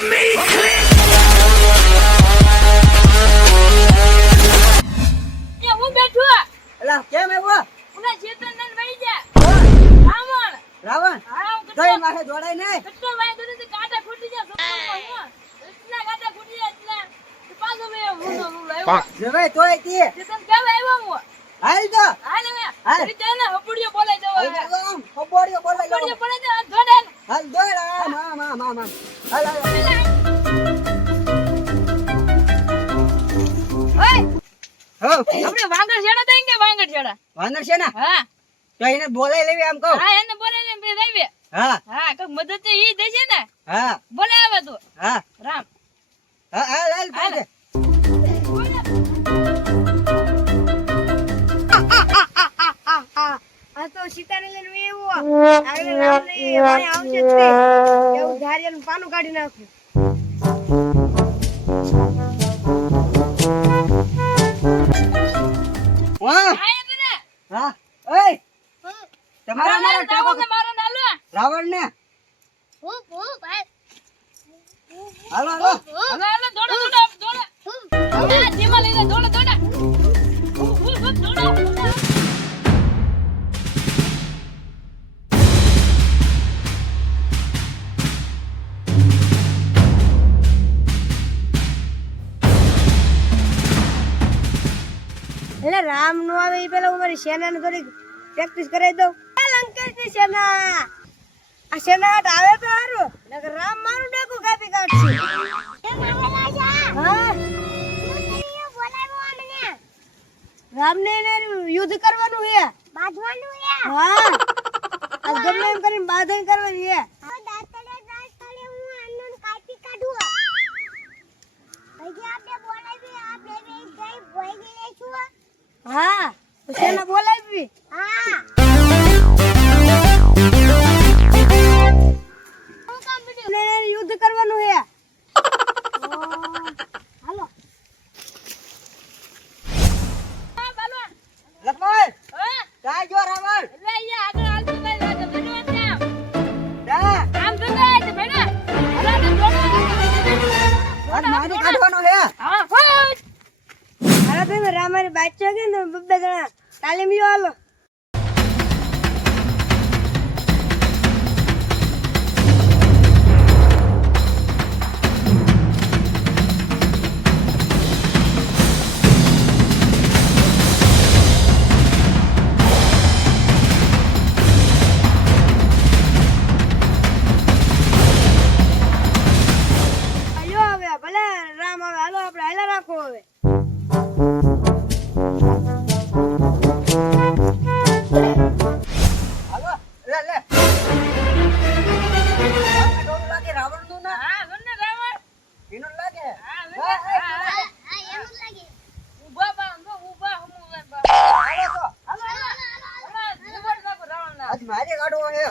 me click. એ હું બેઠો એલા કેમ આવ્યો? ઉના ચેતન વળી જા રાવણ રાવણ હા કઈ માથે દોડાય નહીં. કેટલો વાય દોડે તો કાંટા ફૂટી જાય સોપરમાં એટલા કાંટા ફૂટી જાય એટલા તો પાછો મે હું આવ્યો જવાય તોય તી ચેતન કેમ આવ્યો હું હાલ તો હાલ મે હાલ. રીતેને હપુડિયો બોલાઈ જવો આમ ખબોડિયો બોલાય હપુડિયો પડે તો ધોડે હાલ દોડ આમ હાલ હાલ ઓય હો આપણે વાંગડ છેડા દઈ કે વાંગડ છેડા વાનર છે ને હા તો એને બોલાય લેવી આમ કહું. હા એને બોલાઈને બે લાવી હા હા કઈક મદદ તો ઈ દેશે ને હા બોલે આવે તું હા રામ હા હાલ હાલ પાછે. આ તો સીતાને લઈને એવો આગળ રામને વાય આવશે જ તે એવું ધારિયાનું પાનું કાઢી નાખ્યું. વાહ આય બને હા ઓય તમારા મારા ટેકો મારો નાલો રાવણ ને હું ભાઈ હાલો હાલો હાલો દોડો આ જીમાં લઈને દોડો એટલે રામ નો આવે એ પેલા હું મારી સેનાને થોડીક પ્રેક્ટિસ કરાવી દઉં. લંકેશની સેના આ સેના હાટ આવે તો સારું નકર રામ મારું ડાકુ કાપી કાઢશે. હા રામને એને યુદ્ધ કરવાનું છે બાંધવાનું છે. હા આ ગમે એમ કરીને બાંધણ કરવાની છે. હા તો સેના બોલાવી યુદ્ધ કરવાનું છે. હાલો લખમણ જા જો રાવણ જા આજ મારી કાઢવાનો હે. હાલો તમે રામારી બાદશાહ કે ને બબ્બે જણા તાલીમ લ્યો હાલો. હાલો હવે ભલે રામ આવે હાલો આપણે હાલા રાખો હવે. હાલો લે લે આને ડોલ લાગે રાવણ નું ના એનું લાગે આજ મારી કાઢવો હે.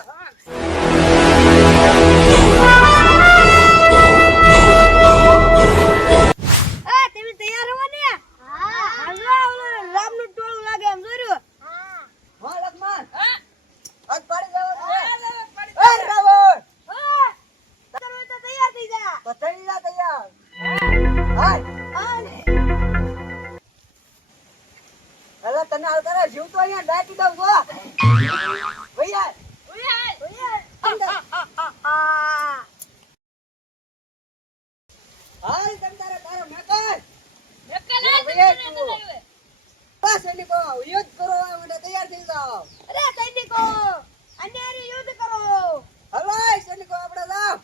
તમે તૈયાર હો ને? હાલો ઓલો રામનું ટોળું લાગે એમ જોયું. હા લખમણ આજ પાડી જવાનું હે. એ રાવણ તમે તો તૈયાર થઈ જા. તો થઈ જા તૈયાર. હાલ અલા તને હાલ કરે જીવ તો અહીંયા ડાકી દઉં છો ભૈયા હાલ તમ તારે તારો મેકર બસ સૈનિકો યુદ્ધ કરવા માટે તૈયાર થઈ જાઓ. અરે સૈનિકો અન્યારી યુદ્ધ કરો. હલો સૈનિકો આપણે જાઓ.